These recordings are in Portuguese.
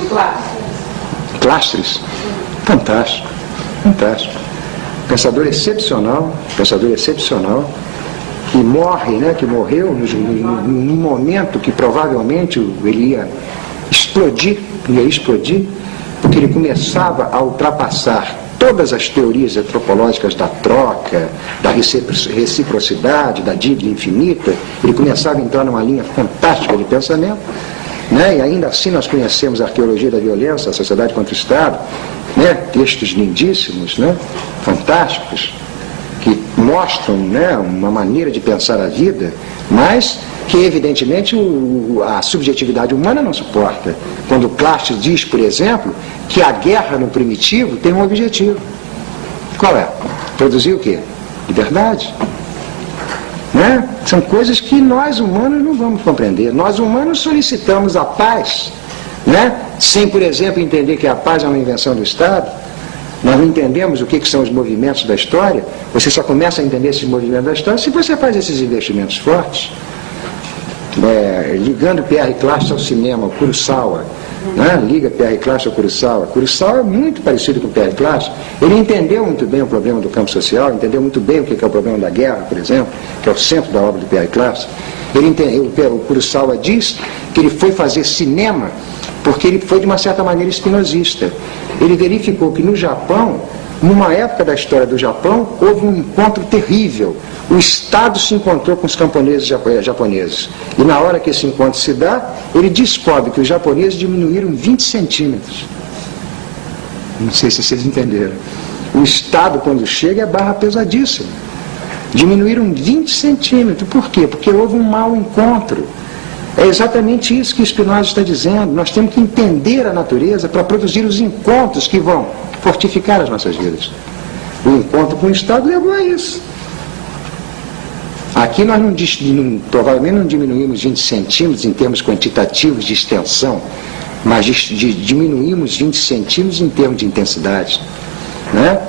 o Clastres? Clastres? Fantástico, fantástico. Pensador excepcional, que morre, né, que morreu num momento que provavelmente ele ia explodir, porque ele começava a ultrapassar todas as teorias antropológicas da troca, da reciprocidade, da dívida infinita. Ele começava a entrar numa linha fantástica de pensamento, né? E ainda assim nós conhecemos a arqueologia da violência, a sociedade contra o Estado, né? Textos lindíssimos, né? Fantásticos, que mostram, né, uma maneira de pensar a vida, mas que evidentemente a subjetividade humana não suporta. Quando Clastres diz, por exemplo, que a guerra no primitivo tem um objetivo. Qual é? Produzir o quê? Liberdade. Né? São coisas que nós humanos não vamos compreender. Nós humanos solicitamos a paz, né? Sem, por exemplo, entender que a paz é uma invenção do Estado. Nós não entendemos o que são os movimentos da história. Você só começa a entender esses movimentos da história se você faz esses investimentos fortes. Ligando Pierre Clastres ao cinema, o Kurosawa, né? Liga Pierre Clastres ao Kurosawa. Kurosawa é muito parecido com Pierre Clastres. Ele entendeu muito bem o problema do campo social, entendeu muito bem o que é o problema da guerra, por exemplo, que é o centro da obra de Pierre Clastres. O Kurosawa diz que ele foi fazer cinema porque ele foi de uma certa maneira espinosista. Ele verificou que no Japão, numa época da história do Japão, houve um encontro terrível. O Estado se encontrou com os camponeses japoneses. E na hora que esse encontro se dá, ele descobre que os japoneses diminuíram 20 centímetros. Não sei se vocês entenderam. O Estado, quando chega, é barra pesadíssima. Diminuíram 20 centímetros. Por quê? Porque houve um mau encontro. É exatamente isso que Spinoza está dizendo. Nós temos que entender a natureza para produzir os encontros que vão fortificar as nossas vidas. O encontro com o Estado levou a isso. Aqui nós provavelmente não diminuímos 20 centímetros em termos quantitativos de extensão, mas diminuímos 20 centímetros em termos de intensidade. Né?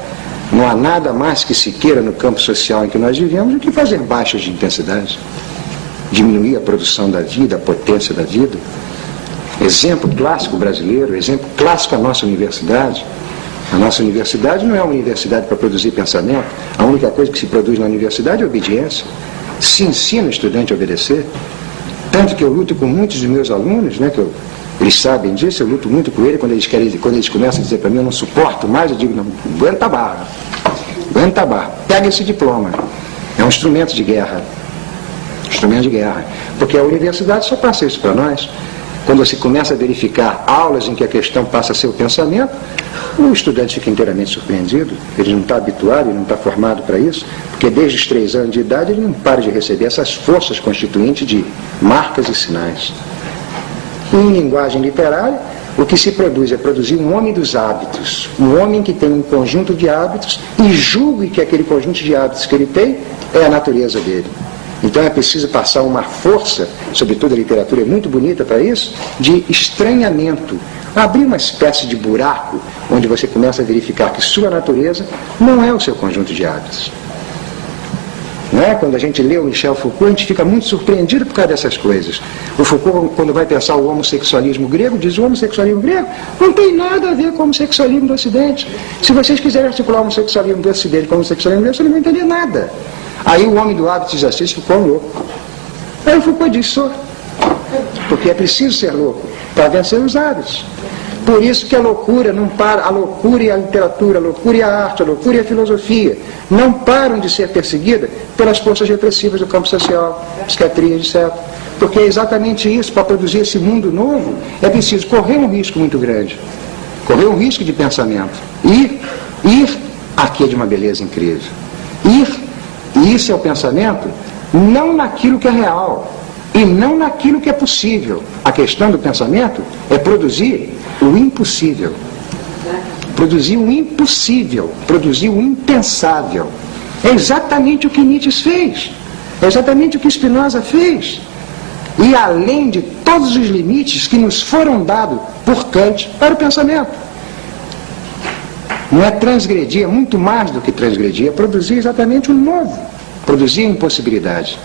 Não há nada mais que se queira no campo social em que nós vivemos do que fazer baixas de intensidade. Diminuir a produção da vida, a potência da vida. Exemplo clássico brasileiro, exemplo clássico a nossa universidade. A nossa universidade não é uma universidade para produzir pensamento. A única coisa que se produz na universidade é obediência. Se ensina o estudante a obedecer. Tanto que eu luto com muitos dos meus alunos, né, eles sabem disso, eu luto muito com eles, quando eles começam a dizer para mim, eu não suporto mais, eu digo, não, aguenta a barra. Aguenta a barra. Pega esse diploma. É um instrumento de guerra. Instrumento de guerra. Porque a universidade só passa isso para nós. Quando você começa a verificar aulas em que a questão passa a ser o pensamento, o estudante fica inteiramente surpreendido. Ele não está habituado, ele não está formado para isso, porque desde os 3 anos de idade ele não para de receber essas forças constituintes de marcas e sinais. E em linguagem literária, o que se produz é produzir um homem dos hábitos, um homem que tem um conjunto de hábitos e julgue que aquele conjunto de hábitos que ele tem é a natureza dele. Então é preciso passar uma força, sobretudo a literatura é muito bonita para isso, de estranhamento. Abrir uma espécie de buraco onde você começa a verificar que sua natureza não é o seu conjunto de hábitos. Não é? Quando a gente lê o Michel Foucault, a gente fica muito surpreendido por causa dessas coisas. O Foucault, quando vai pensar o homossexualismo grego, diz o homossexualismo grego não tem nada a ver com o homossexualismo do Ocidente. Se vocês quiserem articular o homossexualismo do Ocidente com o homossexualismo grego, vocês não vão entender nada. Aí o homem do hábito diz assim, ficou louco. Aí o Foucault diz, sou. Porque é preciso ser louco para vencer os hábitos. Por isso que a loucura não para, a loucura e a literatura, a loucura e a arte, a loucura e a filosofia não param de ser perseguidas pelas forças repressivas do campo social, psiquiatria, etc. Porque é exatamente isso, para produzir esse mundo novo, é preciso correr um risco muito grande. Correr um risco de pensamento. Ir, aqui é de uma beleza incrível. E isso é o pensamento, não naquilo que é real, e não naquilo que é possível. A questão do pensamento é produzir o impossível. Produzir o impossível, produzir o impensável. É exatamente o que Nietzsche fez. É exatamente o que Spinoza fez. E além de todos os limites que nos foram dados por Kant para o pensamento. Não é transgredir, é muito mais do que transgredir, é produzir exatamente o novo. Produzir a impossibilidade.